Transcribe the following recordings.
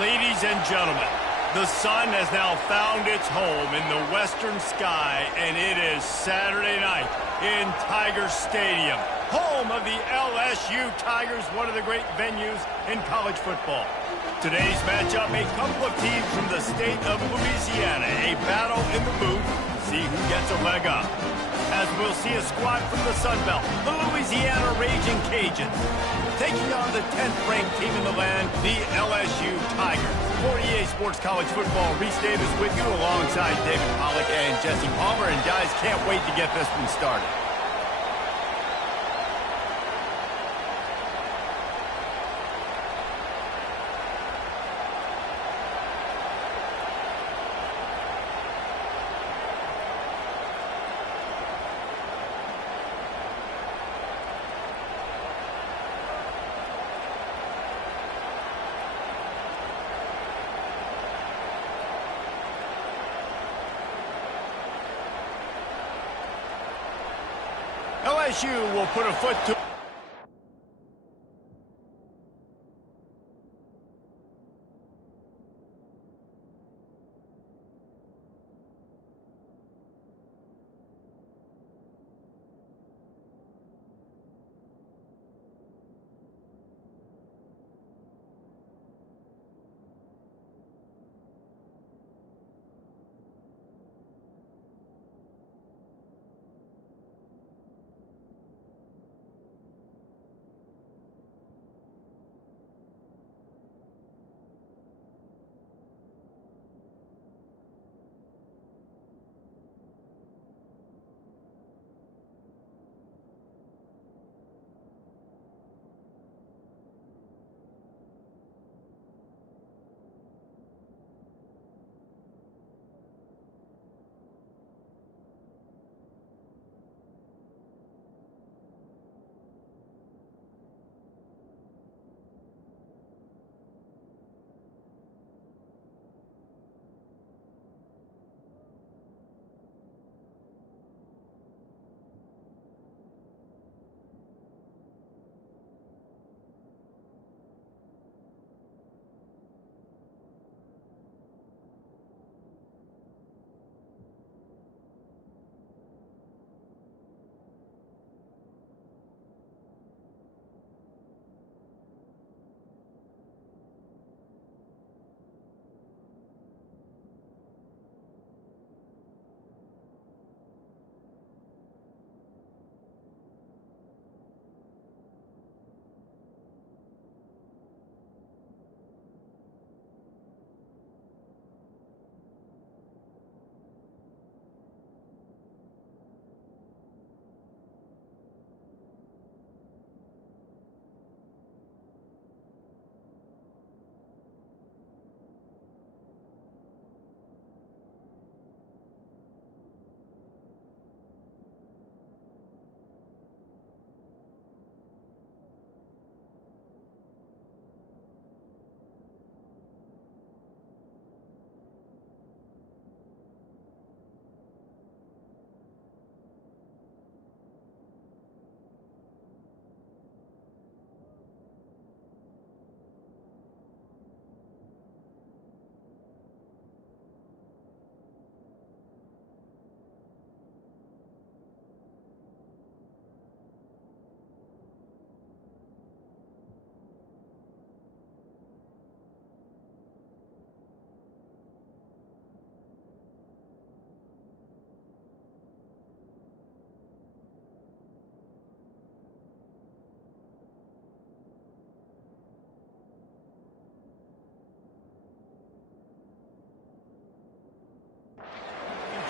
Ladies and gentlemen, the sun has now found its home in the western sky, and it is Saturday night in Tiger Stadium, home of the LSU Tigers, one of the great venues in college football. Today's matchup, a couple of teams from the state of Louisiana, a battle in the booth, see who gets a leg up. As we'll see a squad from the Sun Belt, the Louisiana Raging Cajuns, taking on the 10th-ranked team in the land, the LSU Tigers. For EA Sports College Football, Reese Davis with you alongside David Pollack and Jesse Palmer. And guys, can't wait to get this one started. LSU will put a foot to...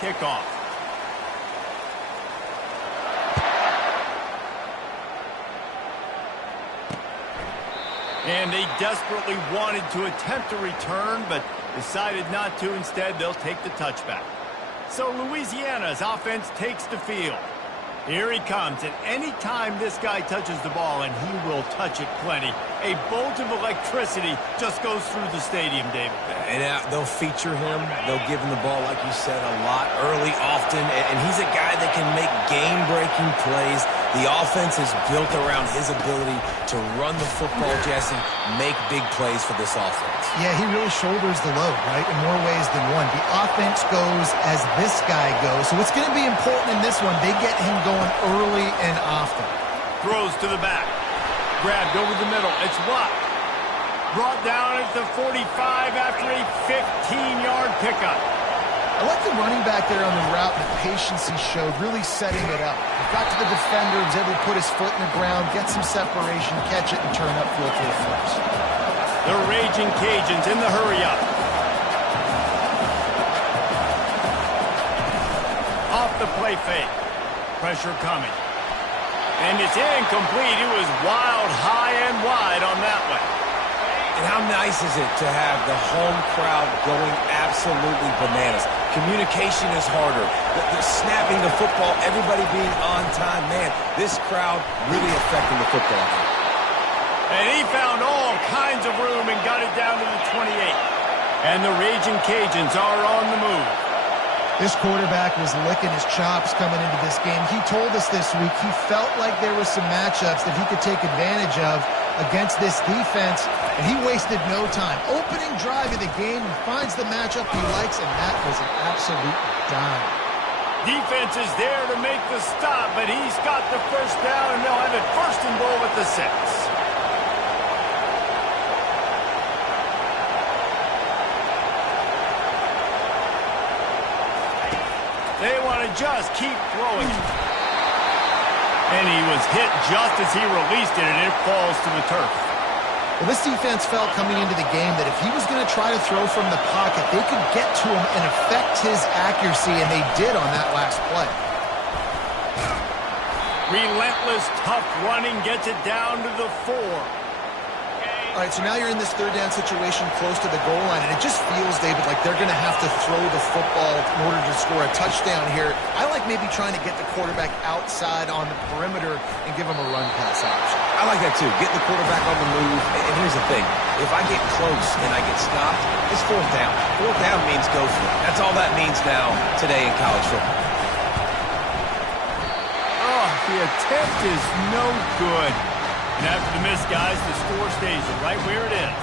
kickoff. And they desperately wanted to attempt a return, but decided not to. Instead, they'll take the touchback. So Louisiana's offense takes the field. Here he comes, and any time this guy touches the ball, and he will touch it plenty, a bolt of electricity just goes through the stadium, David. And they'll feature him. They'll give him the ball, like you said, a lot, early, often. And he's a guy that can make game-breaking plays. The offense is built around his ability to run the football, Jesse, make big plays for this offense. Yeah, he really shoulders the load, right, in more ways than one. The offense goes as this guy goes. So it's going to be important in this one. They get him going early and often. Throws to the back. Grabbed over the middle. It's blocked. Brought down at the 45 after a 15-yard pickup. I like the running back there on the route, the patience he showed, really setting it up. He got to the defender, was able to put his foot in the ground, get some separation, catch it, and turn upfield for the first. The Raging Cajuns in the hurry-up. Off the play fake. Pressure coming. And it's incomplete. It was wild, high and wide on that one. And how nice is it to have the home crowd going absolutely bananas? Communication is harder. The snapping the football, everybody being on time. Man, this crowd really affecting the football game. And he found all kinds of room and got it down to the 28. And the Raging Cajuns are on the move. This quarterback was licking his chops coming into this game. He told us this week he felt like there were some matchups that he could take advantage of against this defense, and he wasted no time. Opening drive of the game, he finds the matchup he likes, and that was an absolute dime. Defense is there to make the stop, but he's got the first down, and they'll have it first and goal at the 6. They want to just keep throwing it. And he was hit just as he released it, and it falls to the turf. Well, this defense felt coming into the game that if he was going to try to throw from the pocket, they could get to him and affect his accuracy, and they did on that last play. Relentless, tough running gets it down to the 4. All right, so now you're in this third down situation close to the goal line, and it just feels, David, like they're going to have to throw the football in order to score a touchdown here. I like maybe trying to get the quarterback outside on the perimeter and give him a run-pass option. I like that, too. Getting the quarterback on the move. And here's the thing. If I get close and I get stopped, it's fourth down. Fourth down means go for it. That's all that means now today in college football. Oh, the attempt is no good. And after the miss, guys, the score stays right where it is.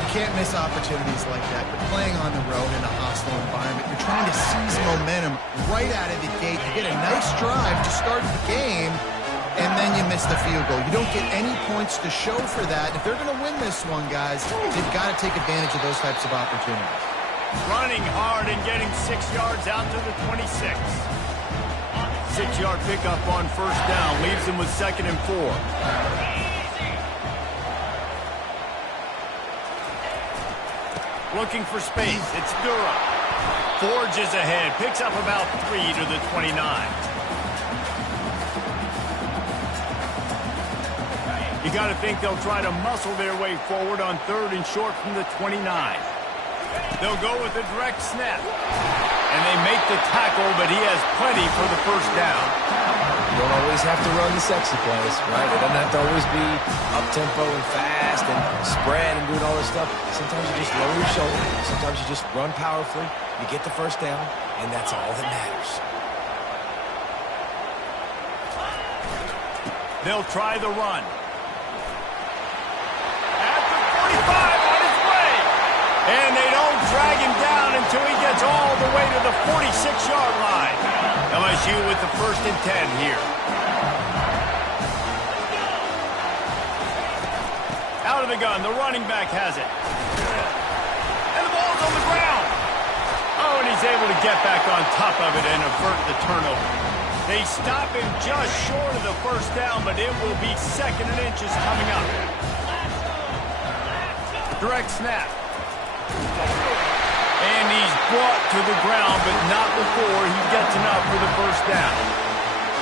You can't miss opportunities like that. You're playing on the road in a hostile environment. You're trying to seize momentum right out of the gate. You get a nice drive to start the game, and then you miss the field goal. You don't get any points to show for that. If they're going to win this one, guys, they've got to take advantage of those types of opportunities. Running hard and getting 6 yards out to the 26. 6-yard pickup on first down. Leaves him with 2nd and 4. Looking for space. It's Durham. Forges ahead. Picks up about 3 to the 29. You got to think they'll try to muscle their way forward on 3rd and short from the 29. They'll go with a direct snap. And they make the tackle, but he has plenty for the first down. You don't always have to run the sexy plays, right? It doesn't have to always be up-tempo and fast and spread and doing all this stuff. Sometimes you just lower your shoulder. Sometimes you just run powerfully. You get the first down, and that's all that matters. They'll try the run. At the 45 on his way. And they don't drag him down until he gets all the way to the 46-yard line. LSU with the 1st and 10 here. Out of the gun, the running back has it. And the ball's on the ground. Oh, and he's able to get back on top of it and avert the turnover. They stop him just short of the first down, but it will be 2nd and inches coming up. Direct snap. And he's brought to the ground, but not before he gets enough for the first down.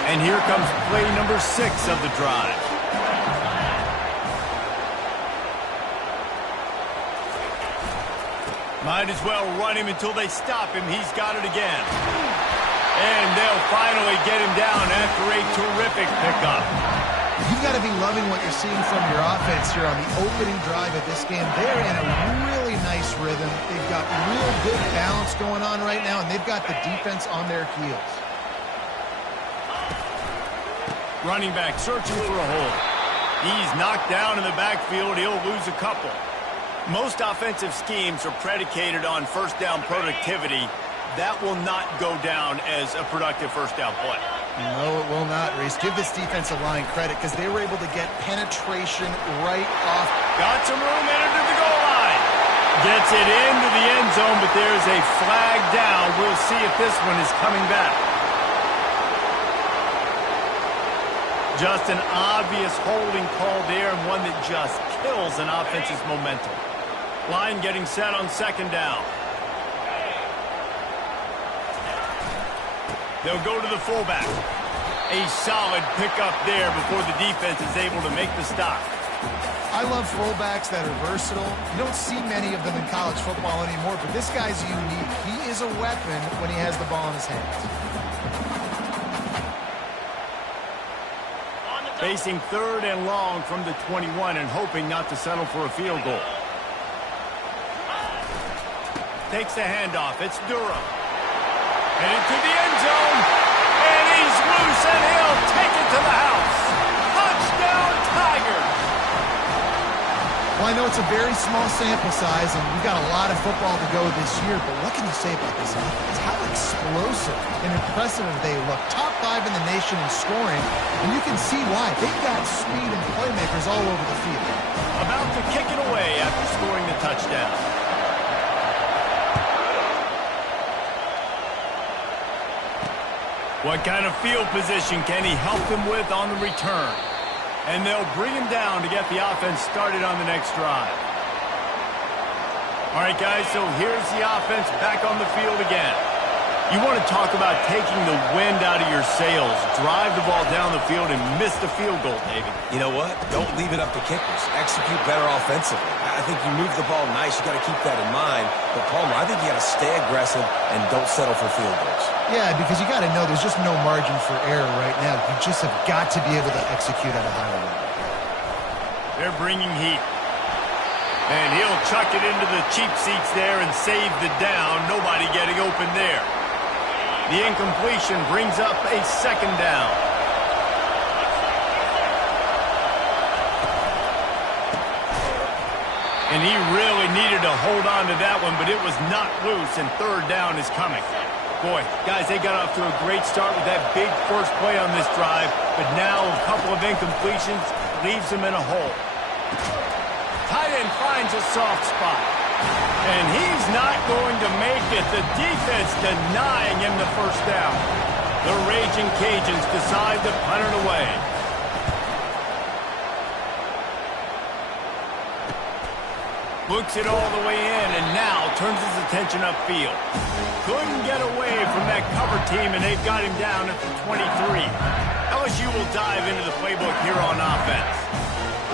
And here comes play number 6 of the drive. Might as well run him until they stop him. He's got it again. And they'll finally get him down after a terrific pickup. You've got to be loving what you're seeing from your offense here on the opening drive of this game. They're in a really nice rhythm. They've got real good balance going on right now, and they've got the defense on their heels. Running back searching for a hole. He's knocked down in the backfield. He'll lose a couple. Most offensive schemes are predicated on first down productivity. That will not go down as a productive first down play. No, it will not, Reese. Give this defensive line credit because they were able to get penetration right off. Got some room entered to the goal line. Gets it into the end zone, but there's a flag down. We'll see if this one is coming back. Just an obvious holding call there, and one that just kills an offense's momentum. Line getting set on second down. They'll go to the fullback. A solid pickup there before the defense is able to make the stop. I love fullbacks that are versatile. You don't see many of them in college football anymore, but this guy's unique. He is a weapon when he has the ball in his hands. Facing third and long from the 21 and hoping not to settle for a field goal. Takes the handoff. It's Durham. Headed to the end zone. And he's loose, and he'll take it to the house. Touchdown, Tigers. Well, I know it's a very small sample size, and we've got a lot of football to go this year, but what can you say about this offense? How explosive and impressive they look. Top 5 in the nation in scoring, and you can see why. They've got speed and playmakers all over the field. About to kick it away after scoring the touchdown. What kind of field position can he help them with on the return? And they'll bring him down to get the offense started on the next drive. All right, guys, so here's the offense back on the field again. You want to talk about taking the wind out of your sails. Drive the ball down the field and miss the field goal, David. You know what? Don't leave it up to kickers. Execute better offensively. I think you move the ball nice. You got to keep that in mind. But, Palmer, I think you got to stay aggressive and don't settle for field goals. Yeah, because you got to know there's just no margin for error right now. You just have got to be able to execute at a higher level. They're bringing heat. And he'll chuck it into the cheap seats there and save the down. Nobody getting open there. The incompletion brings up a second down. And he really needed to hold on to that one, but it was not loose, and third down is coming. Boy, guys, they got off to a great start with that big first play on this drive, but now a couple of incompletions leaves them in a hole. Tight end finds a soft spot. And he's not going to make it. The defense denying him the first down. The Raging Cajuns decide to punt it away. Looks it all the way in and now turns his attention upfield. Couldn't get away from that cover team, and they've got him down at the 23. LSU will dive into the playbook here on offense.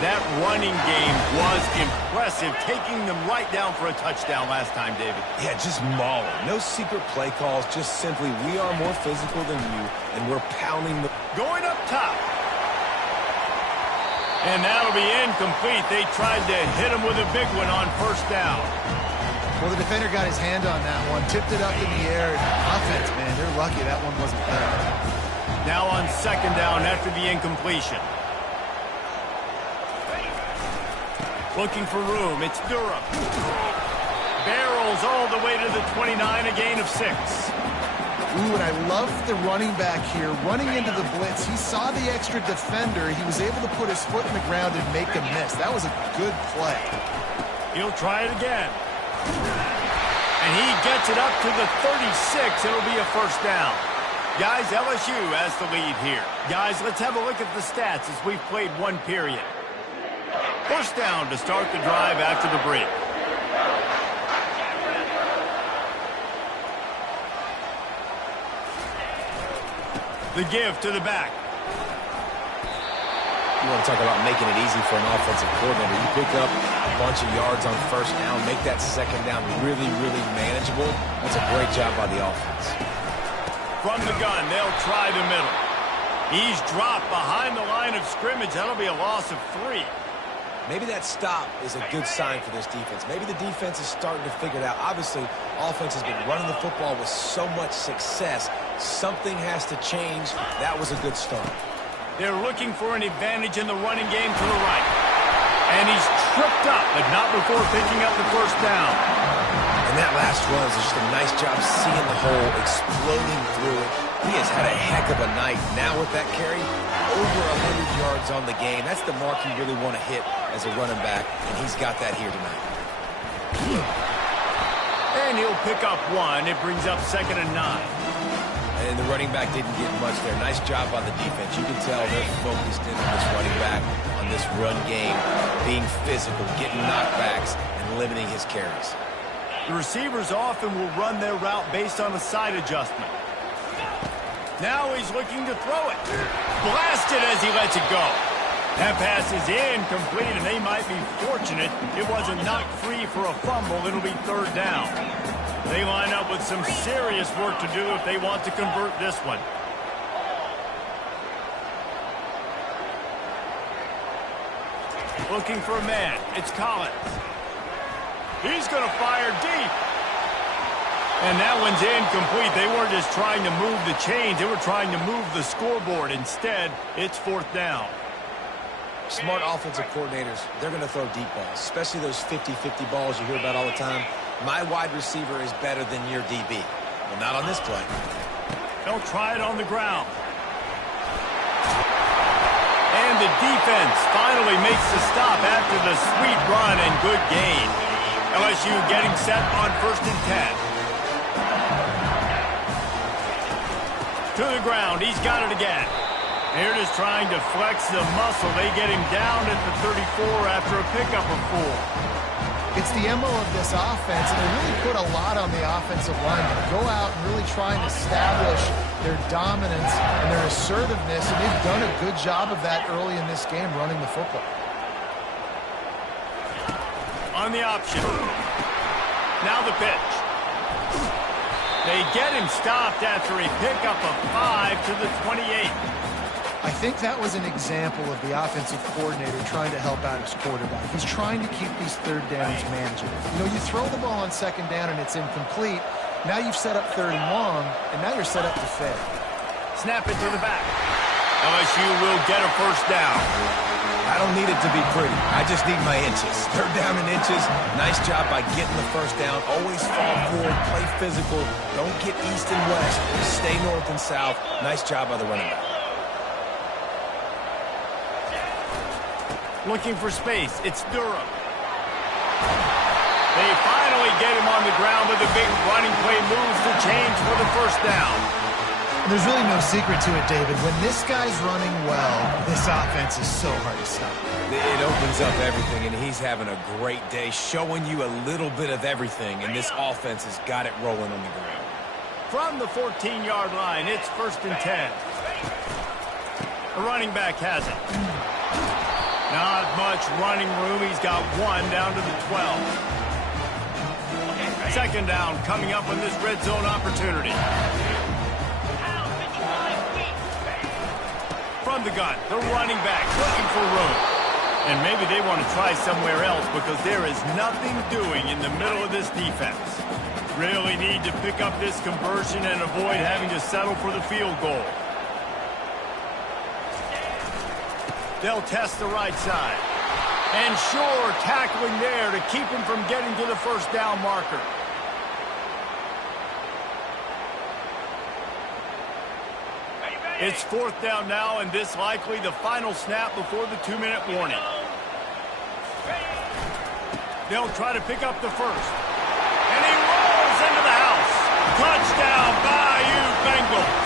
That running game was impressive, taking them right down for a touchdown last time, David. Yeah, just mauling. No secret play calls, just simply we are more physical than you, and we're pounding the... Going up top. And that'll be incomplete. They tried to hit him with a big one on first down. Well, the defender got his hand on that one, tipped it up in the air. Offense, man, they're lucky that one wasn't there. Now on second down after the incompletion. Looking for room. It's Durham. Barrels all the way to the 29, a gain of 6. Ooh, and I love the running back here. Running into the blitz, he saw the extra defender. He was able to put his foot in the ground and make a miss. That was a good play. He'll try it again. And he gets it up to the 36. It'll be a first down. Guys, LSU has the lead here. Guys, let's have a look at the stats as we've played one period. First down to start the drive after the break. The give to the back. You want to talk about making it easy for an offensive coordinator. You pick up a bunch of yards on first down, make that second down really, really manageable. That's a great job by the offense. From the gun, they'll try the middle. He's dropped behind the line of scrimmage. That'll be a loss of 3. Maybe that stop is a good sign for this defense. Maybe the defense is starting to figure it out. Obviously, offense has been running the football with so much success. Something has to change. That was a good start. They're looking for an advantage in the running game to the right. And he's tripped up, but not before picking up the first down. And that last run is just a nice job seeing the hole, exploding through it. He has had a heck of a night. Now with that carry, over 100 yards on the game. That's the mark you really want to hit as a running back, and he's got that here tonight. And he'll pick up one. It brings up 2nd and 9. And the running back didn't get much there. Nice job by the defense. You can tell they're focused in on this running back, on this run game, being physical, getting knockbacks, and limiting his carries. The receivers often will run their route based on a side adjustment. Now he's looking to throw it. Blasted as he lets it go. That pass is incomplete, and they might be fortunate it wasn't knocked free for a fumble. It'll be 3rd down. They line up with some serious work to do if they want to convert this one. Looking for a man. It's Collins. He's going to fire deep. And that one's incomplete. They weren't just trying to move the chains. They were trying to move the scoreboard. Instead, it's 4th down. Smart offensive coordinators, they're going to throw deep balls, especially those 50-50 balls you hear about all the time. My wide receiver is better than your DB. Well, not on this play. They'll try it on the ground. And the defense finally makes the stop after the sweet run and good gain. LSU getting set on 1st and 10. To the ground. He's got it again. They're just trying to flex the muscle. They get him down at the 34 after a pickup of 4. It's the MO of this offense, and they really put a lot on the offensive line to go out and really try and establish their dominance and their assertiveness, and they've done a good job of that early in this game running the football. On the option. Now the pitch. They get him stopped after a pickup of 5 to the 28. I think that was an example of the offensive coordinator trying to help out his quarterback. He's trying to keep these 3rd downs manageable. You know, you throw the ball on 2nd down and it's incomplete. Now you've set up 3rd and long, and now you're set up to fail. Snap it to the back. LSU will get a 1st down. I don't need it to be pretty. I just need my inches. 3rd down in inches. Nice job by getting the 1st down. Always fall forward, play physical. Don't get east and west. Stay north and south. Nice job by the running back. Looking for space. It's Durham. They finally get him on the ground with a big running play moves the chains for the 1st down. There's really no secret to it, David. When this guy's running well, this offense is so hard to stop. It opens up everything, and he's having a great day, showing you a little bit of everything, and this offense has got it rolling on the ground. From the 14-yard line, it's 1st and 10. The running back has it. Not much running room. He's got 1 down to the 12. 2nd down coming up on this red zone opportunity. From the gun, the running back looking for room. And maybe they want to try somewhere else because there is nothing doing in the middle of this defense. Really need to pick up this conversion and avoid having to settle for the field goal. They'll test the right side. And sure, tackling there to keep him from getting to the 1st down marker. It's 4th down now, and this likely the final snap before the 2-minute warning. They'll try to pick up the 1st. And he rolls into the house. Touchdown, Bayou Bengals.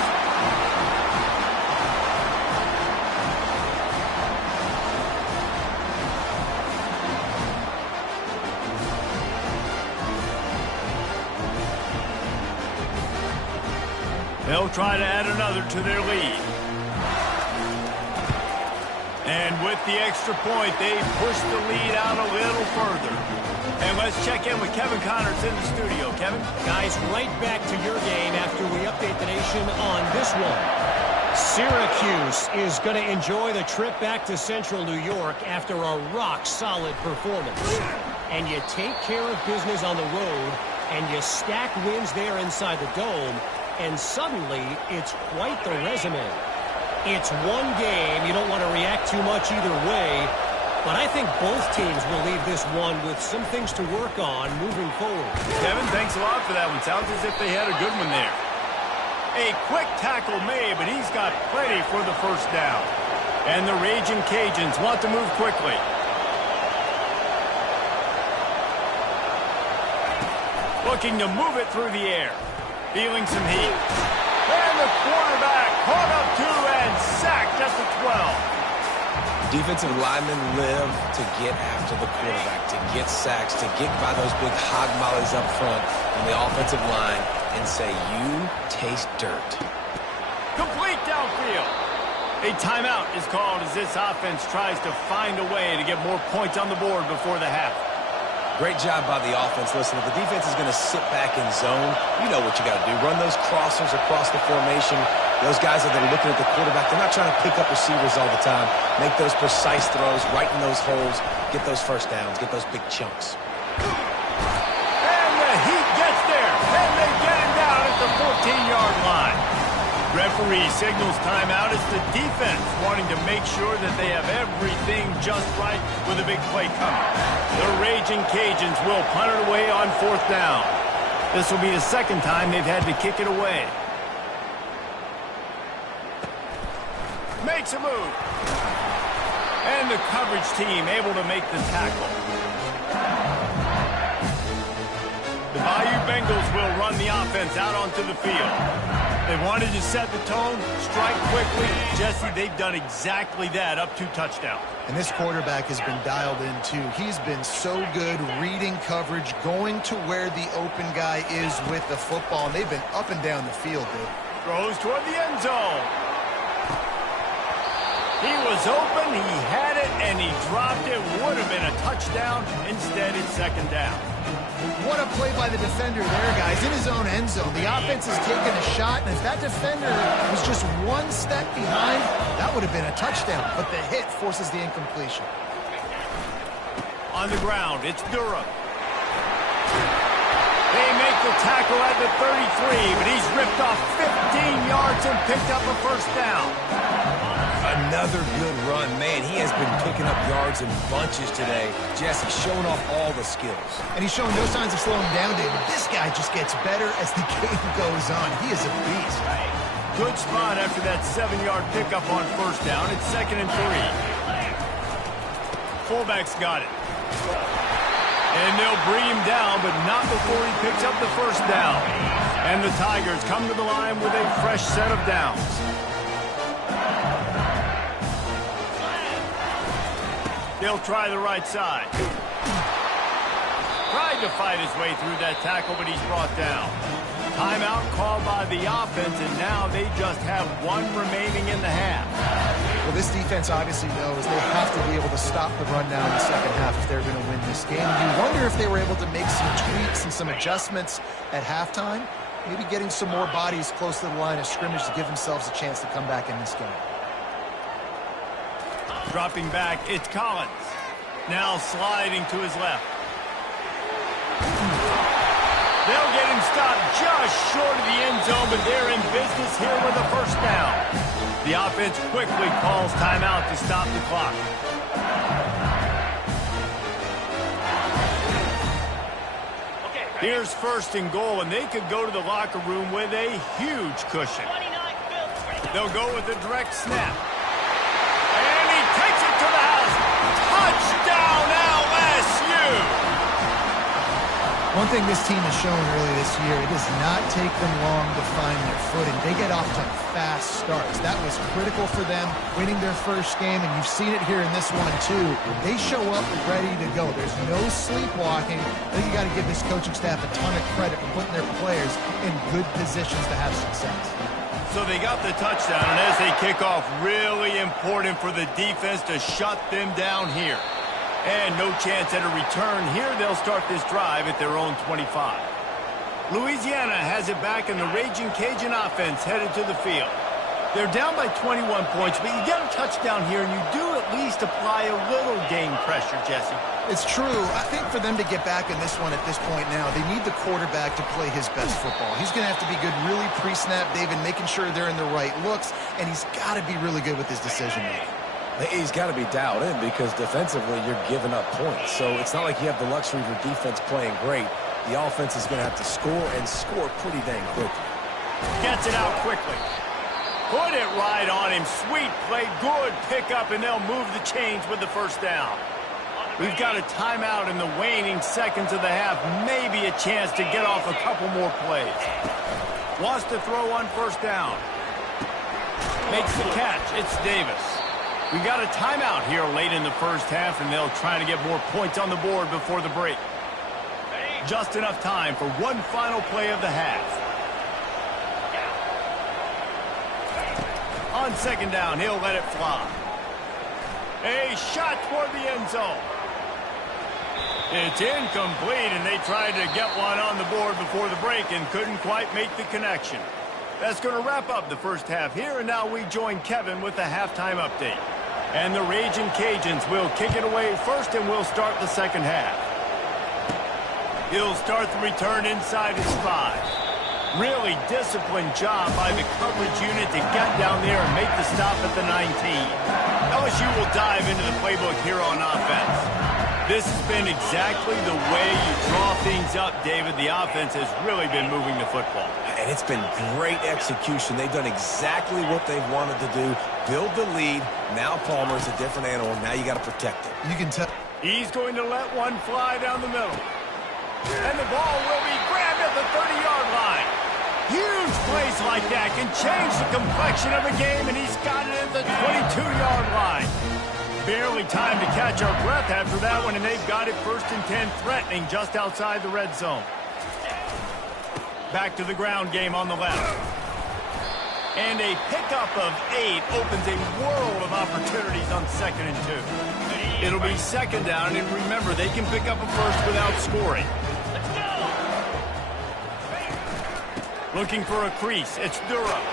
They'll try to add another to their lead. And with the extra point, they push the lead out a little further. And let's check in with Kevin Connors in the studio. Kevin? Guys, right back to your game after we update the nation on this one. Syracuse is going to enjoy the trip back to Central New York after a rock-solid performance. And you take care of business on the road, and you stack wins there inside the Dome, and suddenly it's quite the resume. It's one game. You don't want to react too much either way. But I think both teams will leave this one with some things to work on moving forward. Kevin, thanks a lot for that one. Sounds as if they had a good one there. A quick tackle made, but he's got plenty for the first down. And the Raging Cajuns want to move quickly. Looking to move it through the air. Feeling some heat. And the quarterback caught up to and sacked at the 12. Defensive linemen live to get after the quarterback, to get sacks, to get by those big hog mollies up front on the offensive line and say, you taste dirt. Complete downfield. A timeout is called as this offense tries to find a way to get more points on the board before the half. Great job by the offense. Listen, if the defense is going to sit back in zone, you know what you got to do. Run those crossers across the formation. Those guys that are looking at the quarterback, they're not trying to pick up receivers all the time. Make those precise throws, right in those holes, get those first downs, get those big chunks. And the Heat gets there, and they get him down at the 14-yard line. Referee signals timeout as the defense wanting to make sure that they have everything just right with a big play coming. The Raging Cajuns will punt it away on 4th down. This will be the second time they've had to kick it away. Makes a move. And the coverage team able to make the tackle. The Bayou Bengals will run the offense out onto the field. They wanted to set the tone, strike quickly. Jesse, they've done exactly that, up 2 touchdowns. And this quarterback has been dialed in, too. He's been so good reading coverage, going to where the open guy is with the football. And they've been up and down the field, dude. Throws toward the end zone. He was open, he had it, and he dropped it. Would have been a touchdown. Instead, it's 2nd down. What a play by the defender there, guys. In his own end zone. The offense has taken a shot, and if that defender was just one step behind, that would have been a touchdown. But the hit forces the incompletion. On the ground, it's Durham. They make the tackle at the 33, but he's ripped off 15 yards and picked up a first down. Another good run. Man, he has been picking up yards in bunches today. Jesse showing off all the skills. And he's showing no signs of slowing down, David. This guy just gets better as the game goes on. He is a beast. Good spot after that 7-yard pickup on 1st down. It's 2nd and 3. Fullback's got it. And they'll bring him down, but not before he picks up the first down. And the Tigers come to the line with a fresh set of downs. They'll try the right side. Tried to fight his way through that tackle, but he's brought down. Timeout called by the offense, and now they just have 1 remaining in the half. Well, this defense obviously knows they have to be able to stop the run now in the second half if they're going to win this game. You wonder if they were able to make some tweaks and some adjustments at halftime, maybe getting some more bodies close to the line of scrimmage to give themselves a chance to come back in this game. Dropping back, it's Collins. Now sliding to his left. They'll get him stopped just short of the end zone, but they're in business here with a first down. The offense quickly calls timeout to stop the clock. Here's 1st and goal, and they could go to the locker room with a huge cushion. They'll go with a direct snap. And he takes it to the house. Touchdown, LSU! One thing this team has shown early this year, it does not take them long to find their footing. They get off to fast starts. That was critical for them, winning their first game, and you've seen it here in this one, too. They show up ready to go. There's no sleepwalking. I think you got to give this coaching staff a ton of credit for putting their players in good positions to have success. So they got the touchdown, and as they kick off, really important for the defense to shut them down here. And no chance at a return here. They'll start this drive at their own 25. Louisiana has it back, and the Raging Cajun offense headed to the field. They're down by 21 points, but you get a touchdown here, and you do at least apply a little game pressure, Jesse. It's true. I think for them to get back in this one at this point now, they need the quarterback to play his best football. He's going to have to be good really pre-snap, David, making sure they're in the right looks, and he's got to be really good with his decision-making. He's got to be dialed in because defensively you're giving up points. So it's not like you have the luxury of your defense playing great. The offense is going to have to score and score pretty dang quickly. Gets it out quickly. Put it right on him. Sweet play. Good pickup, and they'll move the chains with the first down. We've got a timeout in the waning seconds of the half. Maybe a chance to get off a couple more plays. Wants to throw on first down. Makes the catch. It's Davis. We've got a timeout here late in the first half, and they'll try to get more points on the board before the break. Just enough time for one final play of the half. On second down, he'll let it fly. A shot toward the end zone. It's incomplete, and they tried to get one on the board before the break and couldn't quite make the connection. That's going to wrap up the first half here, and now we join Kevin with the halftime update. And the Raging Cajuns will kick it away first, and we'll start the second half. He'll start the return inside his 5. Really disciplined job by the coverage unit to get down there and make the stop at the 19. LSU will dive into the playbook here on offense. This has been exactly the way you draw things up, David. The offense has really been moving the football. And it's been great execution. They've done exactly what they've wanted to do. Build the lead. Now Palmer's a different animal. Now you got to protect it. You can tell. He's going to let one fly down the middle. And the ball will be grabbed at the 30-yard line. Huge plays like that can change the complexion of a game, and he's got it at the 22-yard line. Barely time to catch our breath after that one, and they've got it 1st and 10, threatening just outside the red zone. Back to the ground game on the left. And a pickup of 8 opens a world of opportunities on 2nd and 2. It'll be second down, and remember, they can pick up a first without scoring. Looking for a crease. It's Durham.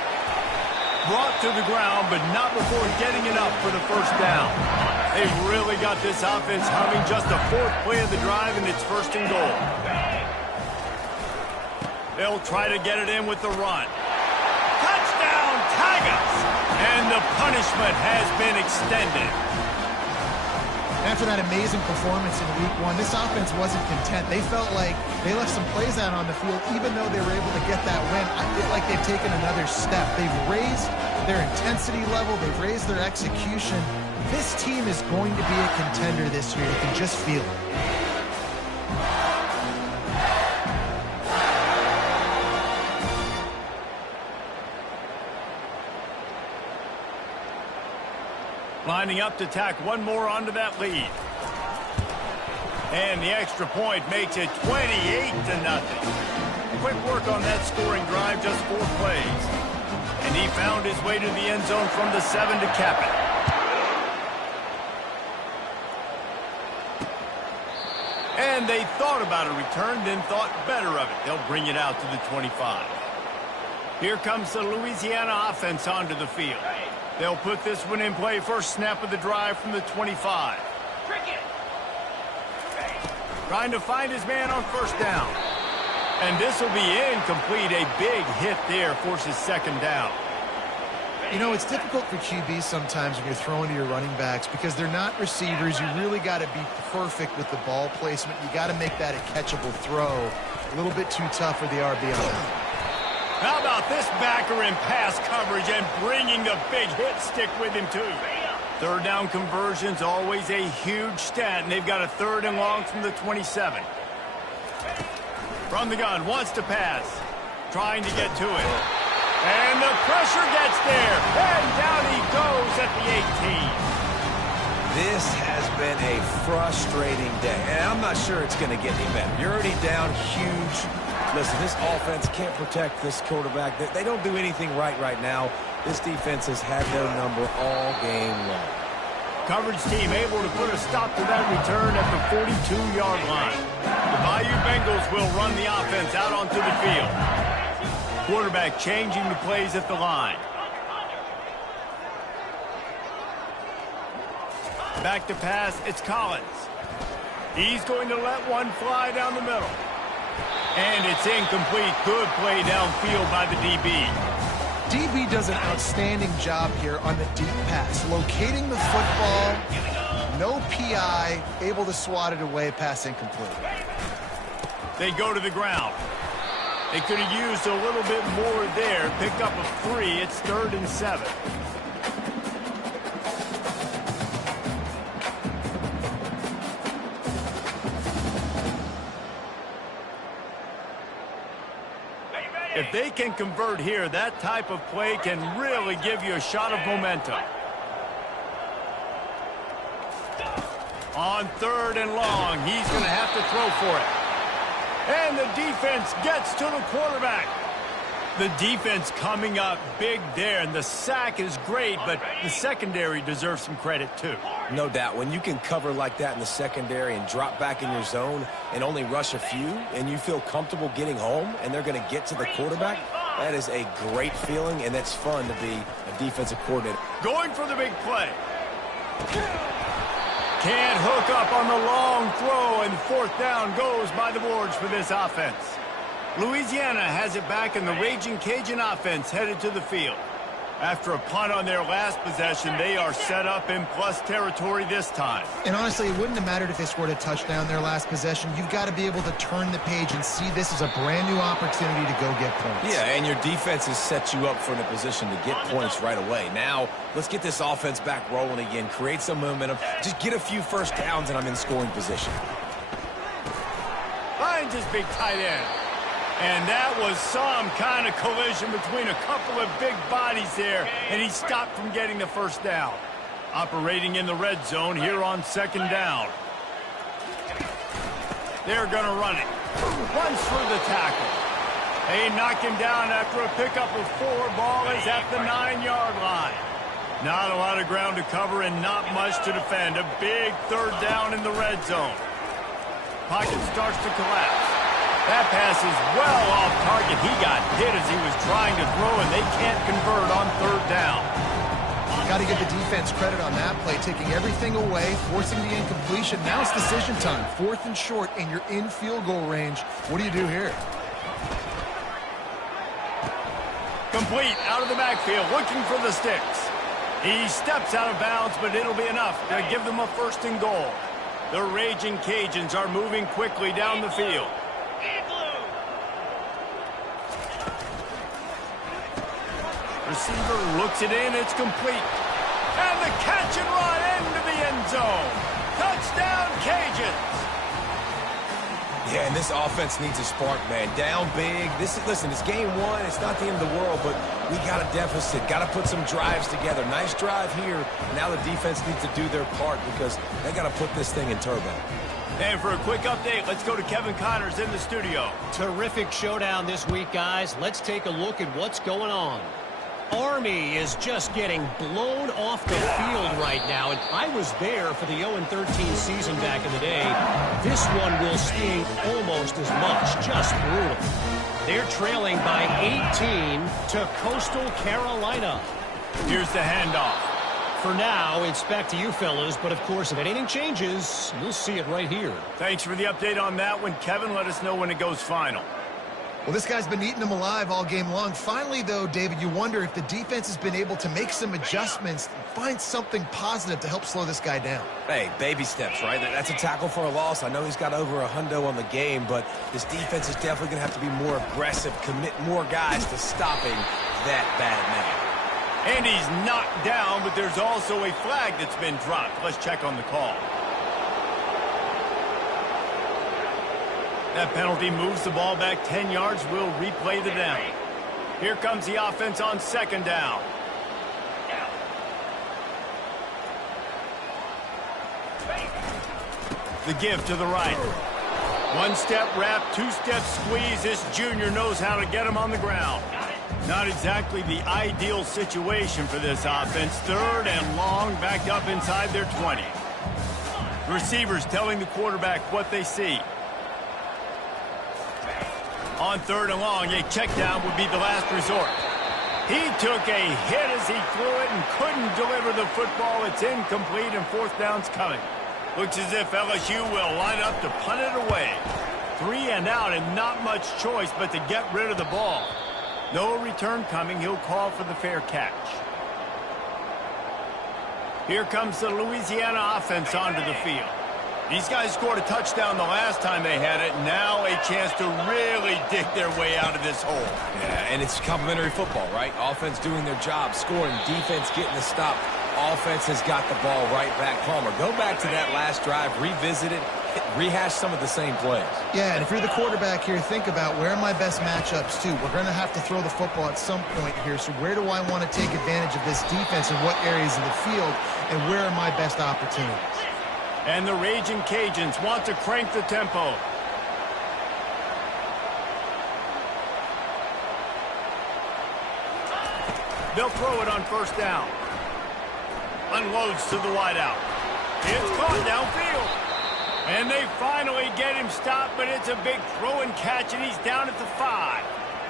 Brought to the ground, but not before getting enough for the first down. They've really got this offense humming. Just a 4th play of the drive, and it's 1st and goal. They'll try to get it in with the run. Touchdown, Tigers! And the punishment has been extended. After that amazing performance in Week 1, this offense wasn't content. They felt like they left some plays out on the field, even though they were able to get that win. I feel like they've taken another step. They've raised their intensity level. They've raised their execution. This team is going to be a contender this year. You can just feel it. Lining up to tack one more onto that lead. And the extra point makes it 28-0. Quick work on that scoring drive, just 4 plays. And he found his way to the end zone from the 7 to cap it. And they thought about a return, then thought better of it. They'll bring it out to the 25. Here comes the Louisiana offense onto the field. They'll put this one in play. First snap of the drive from the 25. Trying to find his man on first down. And this will be incomplete. A big hit there forces second down. You know, it's difficult for QBs sometimes when you're throwing to your running backs because they're not receivers. You really got to be perfect with the ball placement. You got to make that a catchable throw. A little bit too tough for the RB on that. How about this backer in pass coverage and bringing the big hit stick with him, too? Third down conversion's always a huge stat, and they've got a 3rd and long from the 27. From the gun, wants to pass. Trying to get to it. And the pressure gets there. And down he goes at the 18. This has been a frustrating day, and I'm not sure it's going to get any better. You're already down huge. Listen, this offense can't protect this quarterback. They don't do anything right now. This defense has had their number all game long. Coverage team able to put a stop to that return at the 42-yard line. The Bayou Bengals will run the offense out onto the field. Quarterback changing the plays at the line. Back to pass, it's Collins. He's going to let one fly down the middle. And it's incomplete. Good play downfield by the DB. DB does an outstanding job here on the deep pass. Locating the football, no PI, able to swat it away, pass incomplete. They go to the ground. They could have used a little bit more there. Picked up a 3. It's 3rd and 7. If they can convert here, that type of play can really give you a shot of momentum. On 3rd and long, he's going to have to throw for it. And the defense gets to the quarterback. The defense coming up big there, and the sack is great, but the secondary deserves some credit too. No doubt. When you can cover like that in the secondary and drop back in your zone and only rush a few, and you feel comfortable getting home, and they're going to get to the quarterback, that is a great feeling, and it's fun to be a defensive coordinator. Going for the big play. Can't hook up on the long throw, and 4th down goes by the boards for this offense. Louisiana has it back, and the Raging Cajun offense headed to the field. After a punt on their last possession, they are set up in plus territory this time. And honestly, it wouldn't have mattered if they scored a touchdown their last possession. You've got to be able to turn the page and see this as a brand new opportunity to go get points. Yeah, and your defense has set you up for in a position to get points right away. Now, let's get this offense back rolling again, create some momentum, just get a few first downs, and I'm in scoring position. Finds his big tight end. And that was some kind of collision between a couple of big bodies there, and he stopped from getting the first down. Operating in the red zone here on 2nd down. They're going to run it. Runs through the tackle. They knock him down after a pickup of 4. Ball is at the 9-yard line. Not a lot of ground to cover and not much to defend. A big 3rd down in the red zone. Pocket starts to collapse. That pass is well off target. He got hit as he was trying to throw, and they can't convert on 3rd down. Got to give the defense credit on that play, taking everything away, forcing the incompletion. Now it's decision time. 4th and short, and you're in field goal range. What do you do here? Complete out of the backfield, looking for the sticks. He steps out of bounds, but it'll be enough to give them a 1st and goal. The Raging Cajuns are moving quickly down the field. Receiver looks it in, it's complete. And the catch and run into the end zone. Touchdown, Cajuns. Yeah, and this offense needs a spark, man. Down big. Listen, it's game 1. It's not the end of the world, but we got a deficit. Got to put some drives together. Nice drive here. Now the defense needs to do their part because they got to put this thing in turbo. And for a quick update, let's go to Kevin Connors in the studio. Terrific showdown this week, guys. Let's take a look at what's going on. Army is just getting blown off the field right now, and I was there for the 0-13 season back in the day. This one will sting almost as much, just brutal. They're trailing by 18 to Coastal Carolina. Here's the handoff. For now, it's back to you fellas, but of course, if anything changes, you'll see it right here. Thanks for the update on that one, Kevin. Let us know when it goes final. Well, this guy's been eating them alive all game long. Finally, though, David, you wonder if the defense has been able to make some adjustments, find something positive to help slow this guy down. Hey, baby steps, right? That's a tackle for a loss. I know he's got over a hundo on the game, but this defense is definitely going to have to be more aggressive, commit more guys to stopping that bad man. And he's knocked down, but there's also a flag that's been dropped. Let's check on the call. That penalty moves the ball back 10 yards. We'll replay the down. Here comes the offense on 2nd down. The give to the right. 1-step wrap, 2-step squeeze. This junior knows how to get him on the ground. Not exactly the ideal situation for this offense. 3rd and long, backed up inside their 20. Receivers telling the quarterback what they see. On 3rd and long, a check down would be the last resort. He took a hit as he threw it and couldn't deliver the football. It's incomplete and fourth down's coming. Looks as if LSU will line up to punt it away. 3 and out and not much choice but to get rid of the ball. No return coming. He'll call for the fair catch. Here comes the Louisiana offense onto the field. These guys scored a touchdown the last time they had it. Now a chance to really dig their way out of this hole. Yeah, and it's complimentary football, right? Offense doing their job, scoring, defense getting the stop. Offense has got the ball right back. Palmer, go back to that last drive, revisit it, rehash some of the same plays. Yeah, and if you're the quarterback here, think about where are my best matchups too. We're going to have to throw the football at some point here, so where do I want to take advantage of this defense and what areas of the field, and where are my best opportunities? And the Raging Cajuns want to crank the tempo. They'll throw it on first down. Unloads to the wideout. It's caught downfield. And they finally get him stopped, but it's a big throw and catch, and he's down at the 5.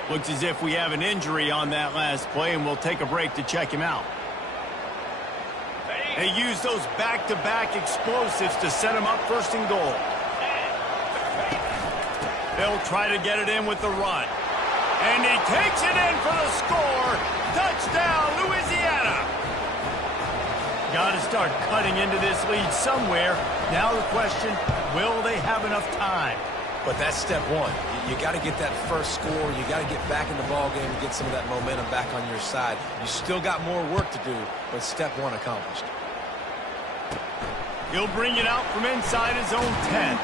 Looks as if we have an injury on that last play, and we'll take a break to check him out. They use those back-to-back explosives to set him up first and goal. They'll try to get it in with the run. And he takes it in for the score. Touchdown, Louisiana. Got to start cutting into this lead somewhere. Now the question, will they have enough time? But that's step one. You got to get that first score. You got to get back in the ball game and get some of that momentum back on your side. You still got more work to do, but step one accomplished. He'll bring it out from inside his own 10.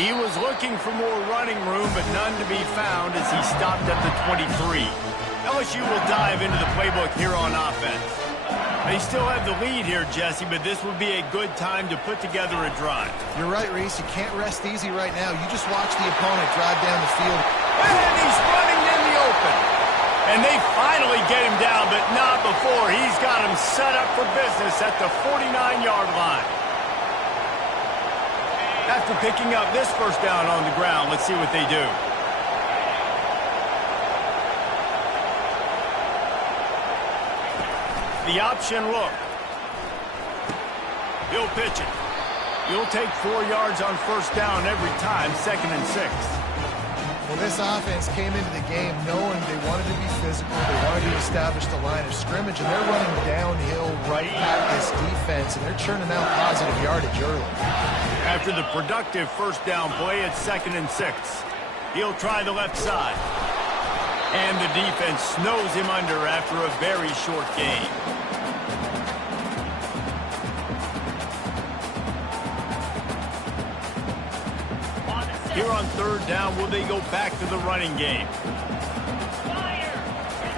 He was looking for more running room, but none to be found as he stopped at the 23. LSU will dive into the playbook here on offense. They still have the lead here, Jesse, but this would be a good time to put together a drive. You're right, Reese. You can't rest easy right now. You just watch the opponent drive down the field. And he's running in the open. And they finally get him down, but not before he's got him set up for business at the 49-yard line. After picking up this first down on the ground, let's see what they do. The option look. He'll pitch it. He'll take 4 yards on first down every time, 2nd and 6. Well, this offense came into the game knowing they wanted to be physical, they wanted to establish the line of scrimmage, and they're running downhill right at this defense, and they're churning out positive yardage early. After the productive first down play, it's 2nd and 6. He'll try the left side. And the defense snows him under after a very short game. Here on third down, will they go back to the running game?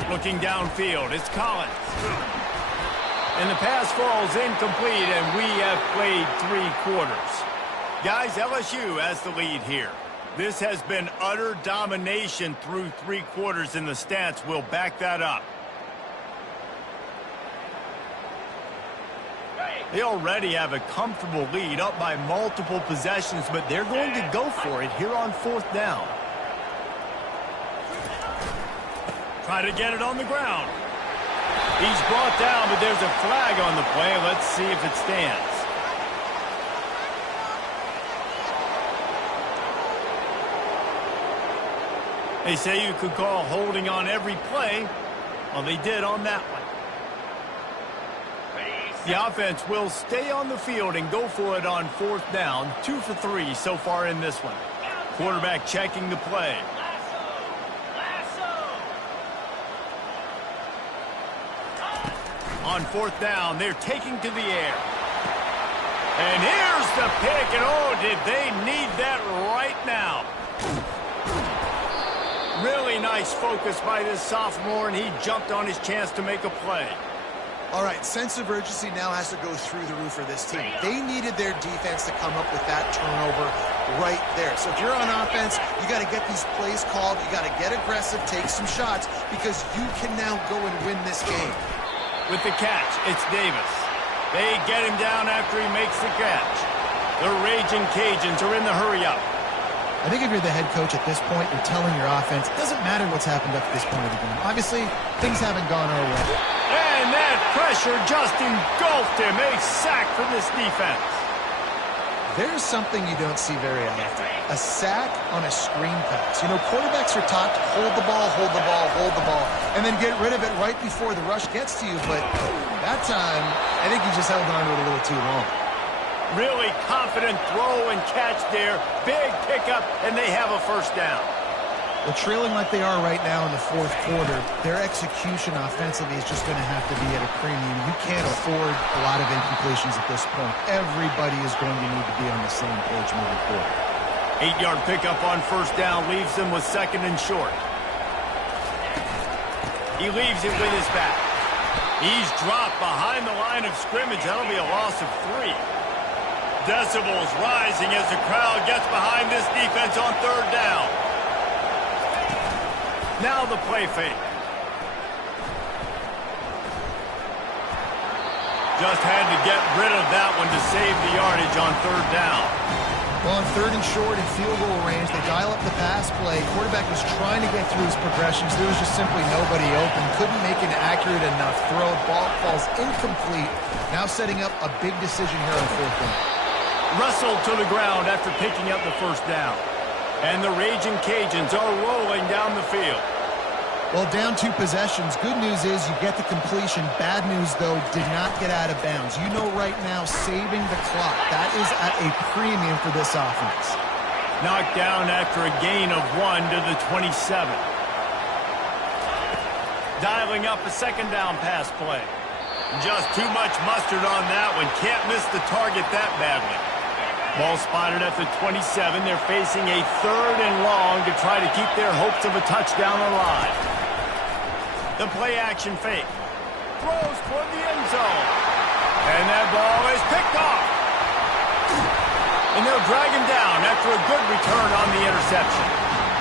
Looking downfield, it's Collins. And the pass falls incomplete, and we have played 3 quarters. Guys, LSU has the lead here. This has been utter domination through 3 quarters, and the stats will back that up. They already have a comfortable lead up by multiple possessions, but they're going to go for it here on 4th down. Try to get it on the ground. He's brought down, but there's a flag on the play. Let's see if it stands. They say you could call holding on every play. Well, they did on that one. The offense will stay on the field and go for it on 4th down. 2 for 3 so far in this one. Quarterback checking the play. On 4th down, they're taking to the air. And here's the pick, and oh, did they need that right now. Really nice focus by this sophomore, and he jumped on his chance to make a play. All right, sense of urgency now has to go through the roof for this team. They needed their defense to come up with that turnover right there. So if you're on offense, you got to get these plays called. You got to get aggressive, take some shots, because you can now go and win this game. With the catch, it's Davis. They get him down after he makes the catch. The Raging Cajuns are in the hurry-up. I think if you're the head coach at this point, you're telling your offense, it doesn't matter what's happened up to this point of the game. Obviously, things haven't gone our way. And that pressure just engulfed him. A sack for this defense. There's something you don't see very often. A sack on a screen pass. You know, quarterbacks are taught to hold the ball, hold the ball, hold the ball, and then get rid of it right before the rush gets to you. But that time, I think he just held on to it a little too long. Really confident throw and catch there. Big pickup, and they have a first down. Well, trailing like they are right now in the fourth quarter, their execution offensively is just going to have to be at a premium. You can't afford a lot of incompletions at this point. Everybody is going to need to be on the same page moving forward. 8-yard pickup on first down leaves them with second and short. He leaves it with his back. He's dropped behind the line of scrimmage. That'll be a loss of 3. Decibels rising as the crowd gets behind this defense on third down. Now the play fake. Just had to get rid of that one to save the yardage on third down. Well, on third and short and field goal range, they dial up the pass play. Quarterback was trying to get through his progressions. There was just simply nobody open. Couldn't make an accurate enough throw. Ball falls incomplete. Now setting up a big decision here on fourth down. Wrestled to the ground after picking up the first down. And the Raging Cajuns are rolling down the field. Well, down 2 possessions. Good news is you get the completion. Bad news, though, did not get out of bounds. You know right now, saving the clock. That is at a premium for this offense. Knocked down after a gain of 1 to the 27. Dialing up a second down pass play. Just too much mustard on that one. Can't miss the target that badly. Ball spotted at the 27. They're facing a third and long to try to keep their hopes of a touchdown alive. The play action fake. Throws toward the end zone. And that ball is picked off. And they'll drag him down after a good return on the interception.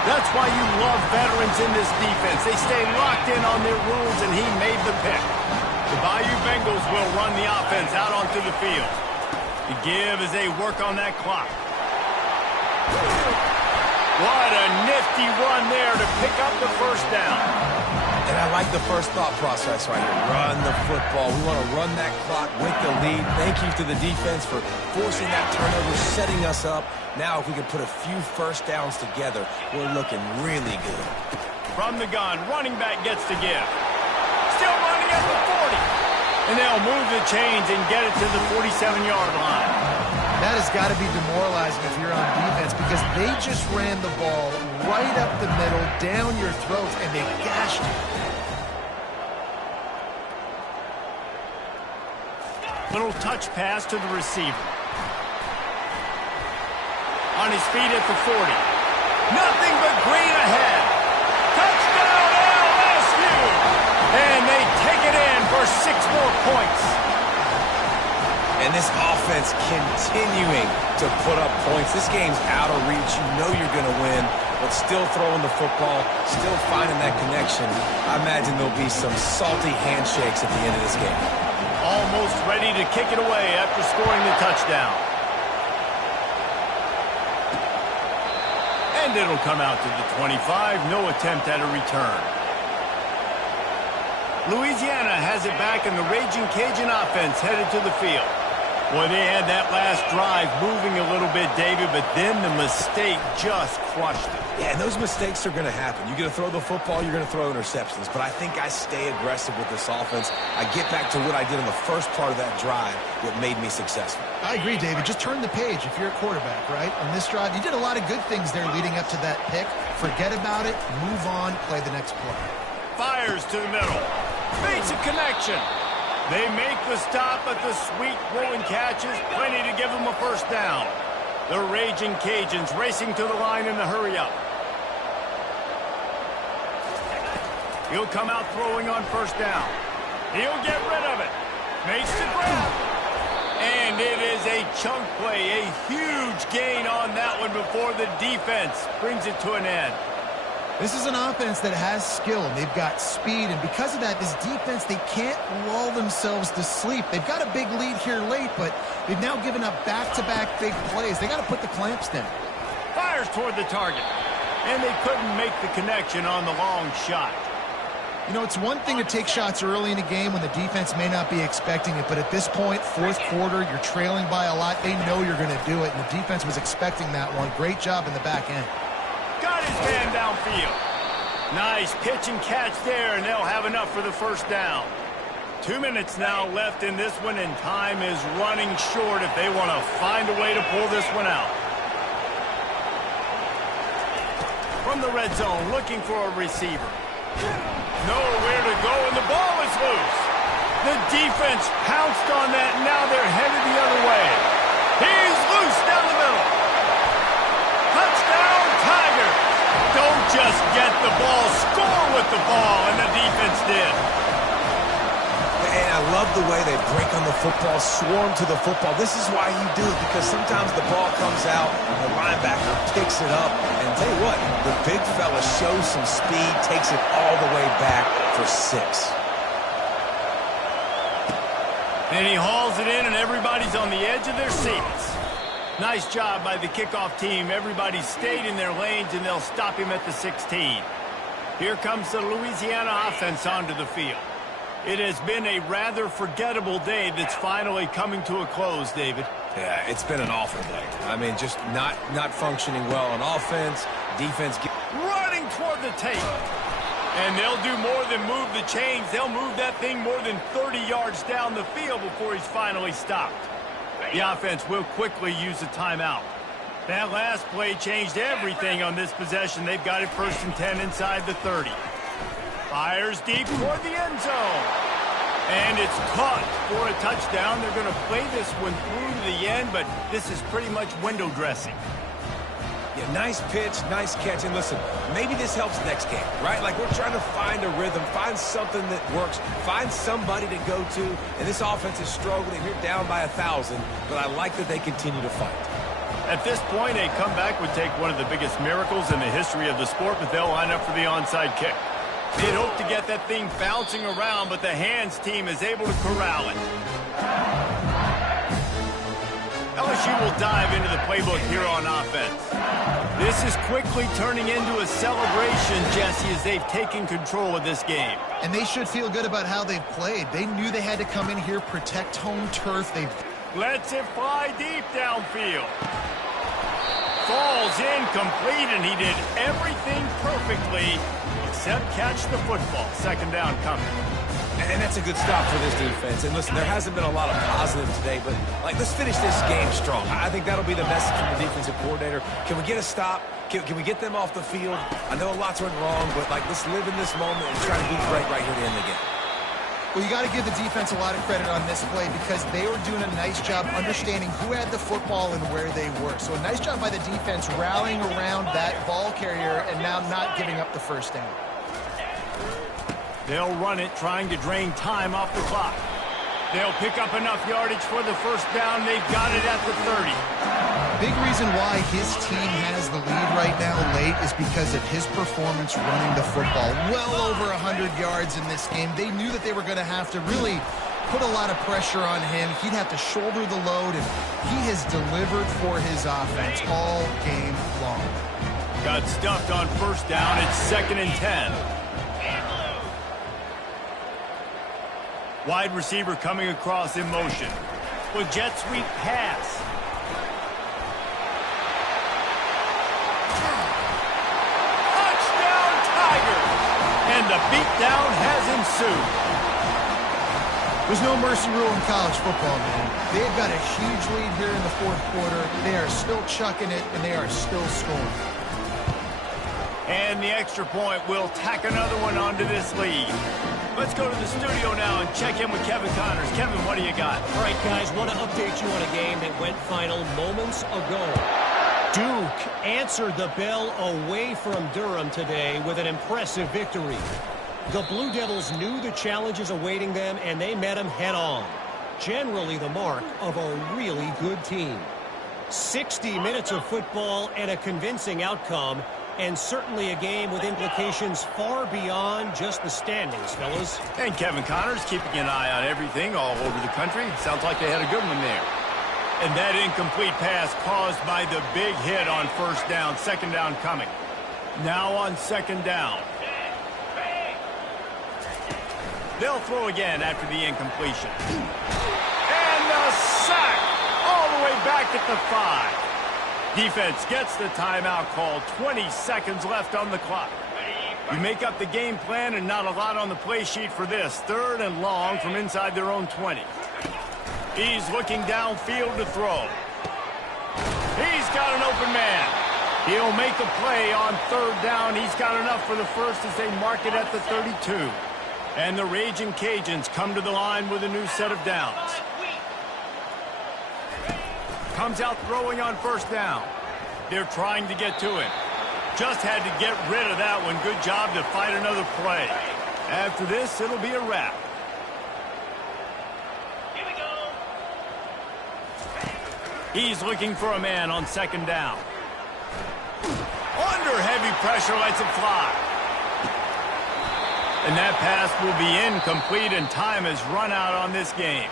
That's why you love veterans in this defense. They stay locked in on their rules, and he made the pick. The Bayou Bengals will run the offense out onto the field. The give as they work on that clock. What a nifty run there to pick up the first down. And I like the first thought process right here. Run the football. We want to run that clock with the lead. Thank you to the defense for forcing that turnover, setting us up. Now if we can put a few first downs together, we're looking really good. From the gun, running back gets the give. Still running at the 40. And they'll move the chains and get it to the 47-yard line. That has got to be demoralizing if you're on defense because they just ran the ball right up the middle, down your throats, and they gashed you. Little touch pass to the receiver. On his feet at the 40. Nothing but green ahead. Touchdown LSU! And they take it in for 6 more points. And this offense continuing to put up points. This game's out of reach. You know you're going to win, but still throwing the football, still finding that connection. I imagine there'll be some salty handshakes at the end of this game. Almost ready to kick it away after scoring the touchdown. And it'll come out to the 25. No attempt at a return. Louisiana has it back, and the Raging Cajun offense headed to the field. Boy, they had that last drive moving a little bit, David, but then the mistake just crushed it. Yeah, and those mistakes are going to happen. You're going to throw the football, you're going to throw interceptions. But I think I stay aggressive with this offense. I get back to what I did in the first part of that drive that made me successful. I agree, David. Just turn the page if you're a quarterback, right? On this drive, you did a lot of good things there leading up to that pick. Forget about it, move on, play the next play. Fires to the middle. Makes a connection. They make the stop, but the sweet throw and catch is plenty to give them a first down. The Raging Cajuns racing to the line in the hurry-up. He'll come out throwing on first down. He'll get rid of it. Makes the grab. And it is a chunk play, a huge gain on that one before the defense brings it to an end. This is an offense that has skill, and they've got speed, and because of that, this defense, they can't lull themselves to sleep. They've got a big lead here late, but they've now given up back-to-back big plays. They got to put the clamps down. Fires Fires toward the target. And they couldn't make the connection on the long shot. You know, it's one thing to take shots early in a game when the defense may not be expecting it, but at this point, fourth quarter, you're trailing by a lot. They know you're going to do it, and the defense was expecting that one. Great job in the back end. Got his man downfield. Nice pitch and catch there, and they'll have enough for the first down. 2 minutes now left in this one, and time is running short if they want to find a way to pull this one out. From the red zone, looking for a receiver. Nowhere to go, and the ball is loose. The defense pounced on that, and now they're headed the other way. He's loose down the middle. Touchdown, Tigers. Don't just get the ball, score with the ball, and the defense did. And I love the way they break on the football, swarm to the football. This is why you do it, because sometimes the ball comes out, the linebacker picks it up, and tell you what, the big fella shows some speed, takes it all the way back for 6. And he hauls it in, and everybody's on the edge of their seats. Nice job by the kickoff team. Everybody stayed in their lanes, and they'll stop him at the 16. Here comes the Louisiana offense onto the field. It has been a rather forgettable day that's finally coming to a close, David. Yeah, it's been an awful day. I mean, just not functioning well on offense. Defense running toward the tape. And they'll do more than move the chains. They'll move that thing more than 30 yards down the field before he's finally stopped. The offense will quickly use a timeout. That last play changed everything on this possession. They've got it 1st and 10 inside the 30. Fires deep toward the end zone. And it's caught for a touchdown. They're going to play this one through to the end, but this is pretty much window dressing. Yeah, nice pitch, nice catch. And listen, maybe this helps next game, right? Like, we're trying to find a rhythm, find something that works, find somebody to go to. And this offense is struggling. You're down by 1,000, but I like that they continue to fight. At this point, a comeback would take one of the biggest miracles in the history of the sport, but they'll line up for the onside kick. They'd hope to get that thing bouncing around, but the hands team is able to corral it. LSU will dive into the playbook here on offense. This is quickly turning into a celebration, Jesse, as they've taken control of this game. And they should feel good about how they've played. They knew they had to come in here, protect home turf. They've lets it fly deep downfield. Falls incomplete, and he did everything perfectly except catch the football. 2nd down coming. And that's a good stop for this defense. And listen, there hasn't been a lot of positive today, but like, let's finish this game strong. I think that'll be the message from the defensive coordinator. Can we get a stop? Can we get them off the field? I know a lot's went wrong, but like, let's live in this moment and try to do right here to end the game. Well, you got to give the defense a lot of credit on this play because they were doing a nice job understanding who had the football and where they were. So a nice job by the defense rallying around that ball carrier and now not giving up the 1st down. They'll run it, trying to drain time off the clock. They'll pick up enough yardage for the 1st down. They've got it at the 30. Big reason why his team has the lead right now late is because of his performance running the football. Well over 100 yards in this game. They knew that they were going to have to really put a lot of pressure on him. He'd have to shoulder the load, and he has delivered for his offense all game long. Got stuffed on 1st down. It's 2nd and 10. Wide receiver coming across in motion. With jet sweep pass. Touchdown, Tigers! And the beatdown has ensued. There's no mercy rule in college football, man. They've got a huge lead here in the 4th quarter. They are still chucking it, and they are still scoring. And the extra point will tack another one onto this lead. Let's go to the studio now and check in with Kevin Connors. Kevin, what do you got? All right, guys, want to update you on a game that went final moments ago. Duke answered the bell away from Durham today with an impressive victory. The Blue Devils knew the challenges awaiting them, and they met them head-on. Generally the mark of a really good team. 60 minutes of football and a convincing outcome, and certainly a game with implications far beyond just the standings, fellas. And Kevin Connors keeping an eye on everything all over the country. Sounds like they had a good one there. And that incomplete pass caused by the big hit on first down. Second down coming. Now on second down. They'll throw again after the incompletion. And the sack all the way back at the 5. Defense gets the timeout call. 20 seconds left on the clock. You make up the game plan and not a lot on the play sheet for this. Third and long from inside their own 20. He's looking downfield to throw. He's got an open man. He'll make a play on third down. He's got enough for the first as they mark it at the 32. And the Raging Cajuns come to the line with a new set of downs. Comes out throwing on first down. They're trying to get to him. Just had to get rid of that one. Good job to fight another play. After this, it'll be a wrap. Here we go. He's looking for a man on second down. Under heavy pressure, lets it fly. And that pass will be incomplete, and time has run out on this game.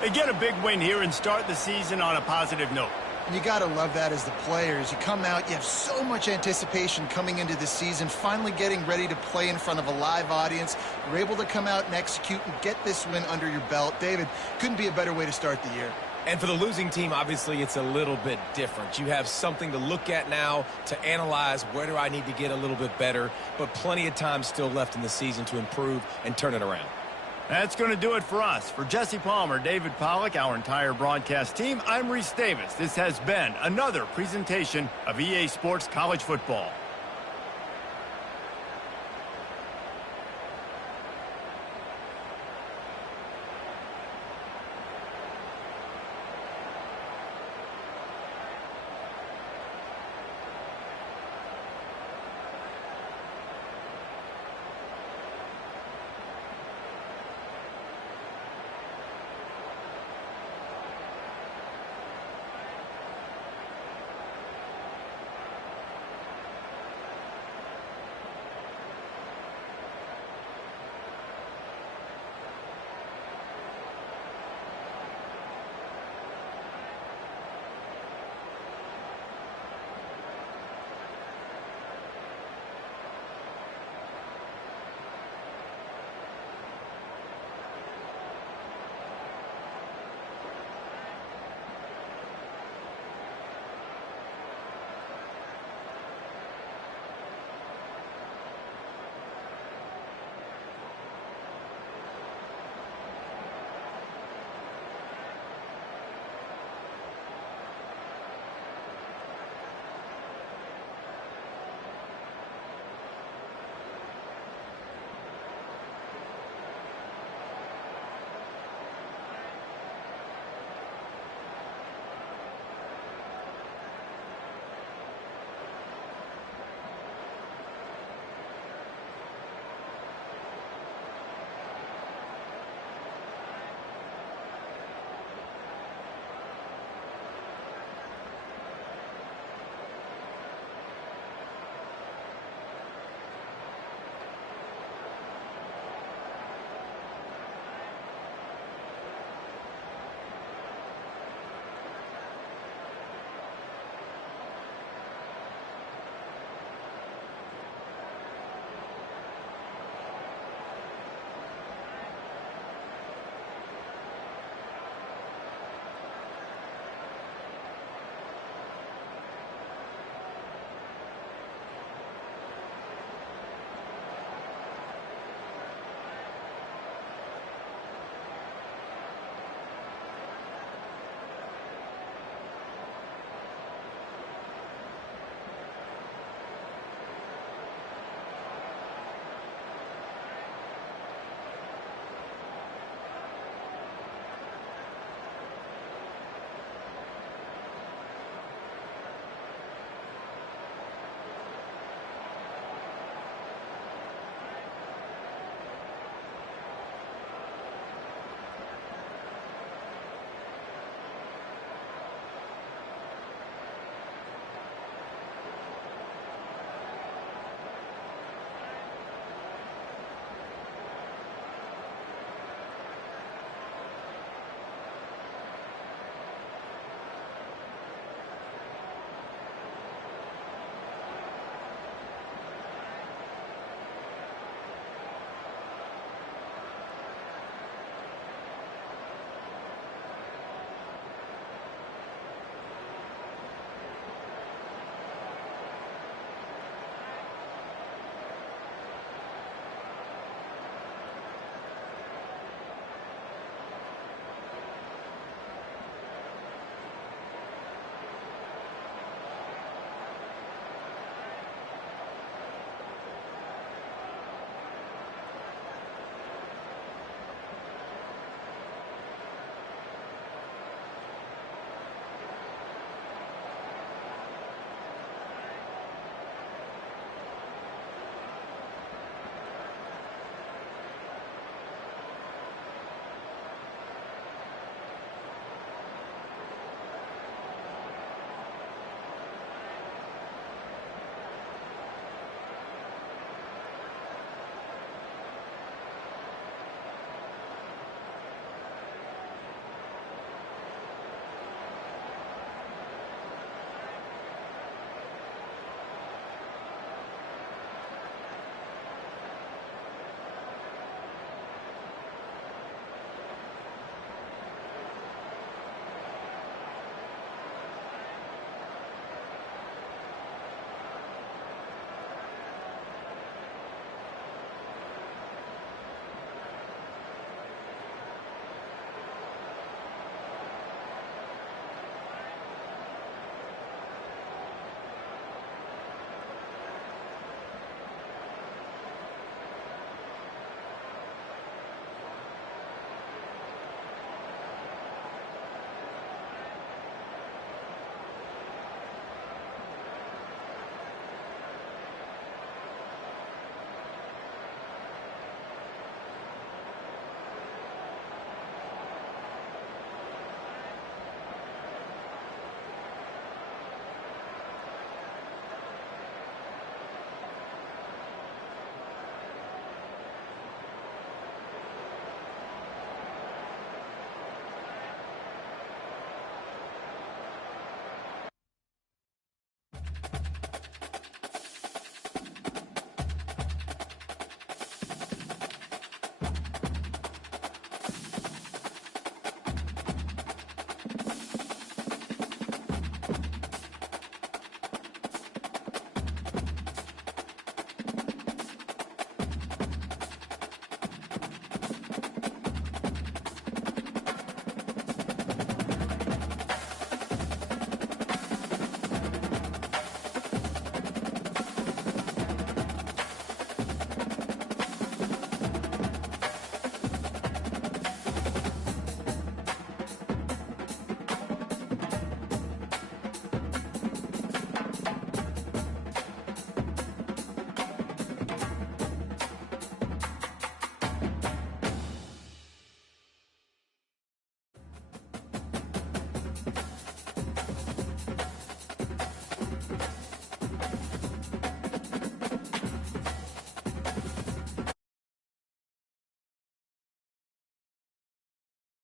They get a big win here and start the season on a positive note. You got to love that as the players. You come out, you have so much anticipation coming into the season, finally getting ready to play in front of a live audience. You're able to come out and execute and get this win under your belt. David, couldn't be a better way to start the year. And for the losing team, obviously, it's a little bit different. You have something to look at now to analyze where do I need to get a little bit better, but plenty of time still left in the season to improve and turn it around. That's going to do it for us. For Jesse Palmer, David Pollack, our entire broadcast team, I'm Reese Davis. This has been another presentation of EA Sports College Football.